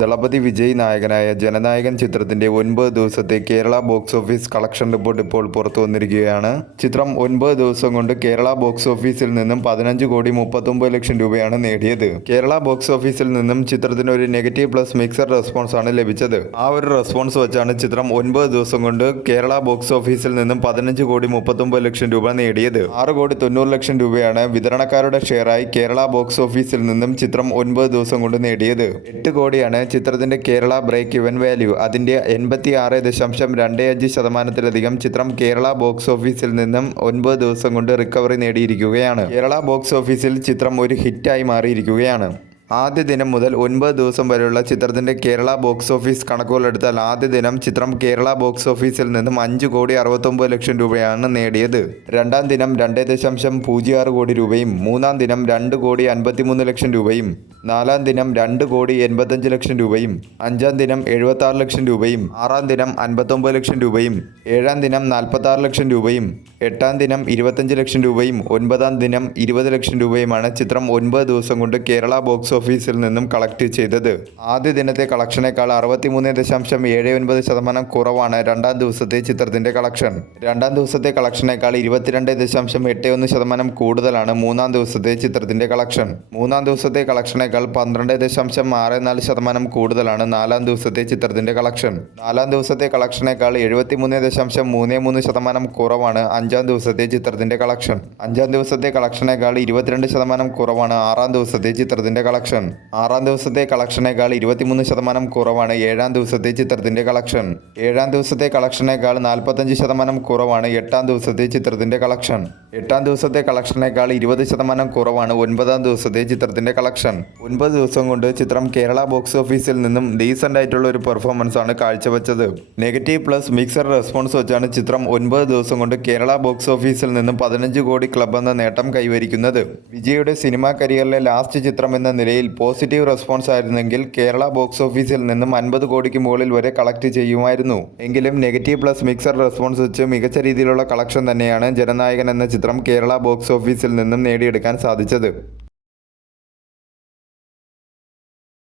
ദളപതി വിജയ് നായകനായ ജനനായകൻ ചിത്രത്തിന്റെ 9 ദിവസത്തെ Kerala box office collection report ഇപ്പോൾ പുറത്തു വന്നിരിക്കുകയാണ്. ചിത്രം 9 ദിവസം കൊണ്ട് കേരള ബോക്സ് ഓഫീസിൽ നിന്നും 15,39,00,000 രൂപയാണ് നേടിയത്. കേരള ബോക്സ് ഓഫീസിൽ നിന്നും ചിത്രത്തിന് ഒരു നെഗറ്റീവ് പ്ലസ് മിക്സഡ് റെസ്പോൺസ് ആണ് ലഭിച്ചത്. ആ ഒരു റെസ്പോൺസ് വെച്ചാണ് ചിത്രം 9 ദിവസം കൊണ്ട് കേരള ബോക്സ് ഓഫീസിൽ നിന്നും 15,39,00,000 രൂപ നേടിയത്. 6,90,00,000 രൂപയാണ് വിതരണക്കാരുടെ ഷെയറായി കേരള ബോക്സ് ഓഫീസിൽ നിന്നും ചിത്രം 9 ദിവസം കൊണ്ട് നേടിയത്. 8 കോടിയാണ് ചിത്രത്തിന്റെ കേരള ബ്രേക്ക് ഇവൻ വാല്യൂ. അതിന്റെ 86.25% ചിത്രം കേരള ബോക്സ് ഓഫീസിൽ നിന്നും 9 ദിവസം കൊണ്ട് റിക്കവറി നേടിയിരിക്കുകയാണ്. കേരള ബോക്സ് ഓഫീസിൽ ചിത്രം ഒരു ഹിറ്റായി മാറിയിരിക്കുകയാണ്. ആദ്യ ദിനം മുതൽ 9 ദിവസം വരെയുള്ള ചിത്രത്തിന്റെ കേരള ബോക്സ് ഓഫീസ് കണക്കുകളെടുത്താൽ ആദ്യ ദിനം ചിത്രം കേരള ബോക്സ് ഓഫീസിൽ നിന്നും 5,69,00,000 രൂപയാണ് നേടിയത്. രണ്ടാം ദിനം 2.06 കോടി രൂപയും മൂന്നാം ദിനം 2,53,00,000 രൂപയും നാലാം ദിനം 2,85,00,000 രൂപയും അഞ്ചാം ദിനം 76,00,000 രൂപയും ആറാം ദിനം 59,00,000 രൂപയും ഏഴാം ദിനം 46,00,000 രൂപയും എട്ടാം ദിനം 25,00,000 രൂപയും ഒൻപതാം ദിനം 20,00,000 രൂപയുമാണ് ചിത്രം 9 ദിവസം കൊണ്ട് കേരള ബോക്സ് ഓഫീസിൽ നിന്നും കളക്ട് ചെയ്തത്. ആദ്യ ദിനത്തെ കളക്ഷനേക്കാൾ 63.79% കുറവാണ് രണ്ടാം ദിവസത്തെ ചിത്രത്തിന്റെ കളക്ഷൻ. രണ്ടാം ദിവസത്തെ കളക്ഷനേക്കാൾ 22.81% കൂടുതലാണ് മൂന്നാം ദിവസത്തെ ചിത്രത്തിന്റെ കളക്ഷൻ. മൂന്നാം ദിവസത്തെ കളക്ഷനേക്കാൾ 12.64% കൂടുതലാണ് നാലാം ദിവസത്തെ ചിത്രത്തിന്റെ കളക്ഷൻ. നാലാം ദിവസത്തെ കളക്ഷനേക്കാൾ 73.33% കുറവാണ് അഞ്ചാം ദിവസത്തെ ചിത്രത്തിന്റെ കളക്ഷൻ. അഞ്ചാം ദിവസത്തെ കളക്ഷനേക്കാൾ 22% കുറവാണ് ആറാം ദിവസത്തെ ചിത്രത്തിന്റെ കളക്ഷൻ. ആറാം ദിവസത്തെ കളക്ഷനേക്കാൾ 23% കുറവാണ് ഏഴാം ദിവസത്തെ ചിത്രത്തിന്റെ കളക്ഷൻ. ഏഴാം ദിവസത്തെ കളക്ഷനേക്കാൾ 45% കുറവാണ് എട്ടാം ദിവസത്തെ ചിത്രത്തിന്റെ കളക്ഷൻ. എട്ടാം ദിവസത്തെ കളക്ഷനേക്കാൾ 20% കുറവാണ് ഒൻപതാം ദിവസത്തെ ചിത്രത്തിന്റെ കളക്ഷൻ. 9 ദിവസം കൊണ്ട് ചിത്രം കേരള ബോക്സ് ഓഫീസിൽ നിന്നും ഡീസന്റ് ആയിട്ടുള്ള ഒരു പെർഫോമൻസ് ആണ് കാഴ്ചവെച്ചത്. നെഗറ്റീവ് പ്ലസ് മിക്സഡ് റെസ്പോൺസ് വെച്ചാണ് ചിത്രം 9 ദിവസം കൊണ്ട് കേരള ബോക്സ് ഓഫീസിൽ നിന്നും 15 കോടി ക്ലബ് എന്ന നേട്ടം കൈവരിക്കുന്നത്. വിജയുടെ സിനിമാ കരിയറിലെ ലാസ്റ്റ് ചിത്രം എന്ന നിലയിൽ പോസിറ്റീവ് റെസ്പോൺസ് ആയിരുന്നെങ്കിൽ കേരള ബോക്സ് ഓഫീസിൽ നിന്നും 50 കോടിക്ക് മുകളിൽ വരെ കളക്ട് ചെയ്യുമായിരുന്നു. എങ്കിലും നെഗറ്റീവ് പ്ലസ് മിക്സഡ് റെസ്പോൺസ് വെച്ച് മികച്ച രീതിയിലുള്ള കളക്ഷൻ തന്നെയാണ് ജനനായകൻ എന്ന ചിത്രം കേരള ബോക്സ് ഓഫീസിൽ നിന്നും നേടിയെടുക്കാൻ സാധിച്ചത്.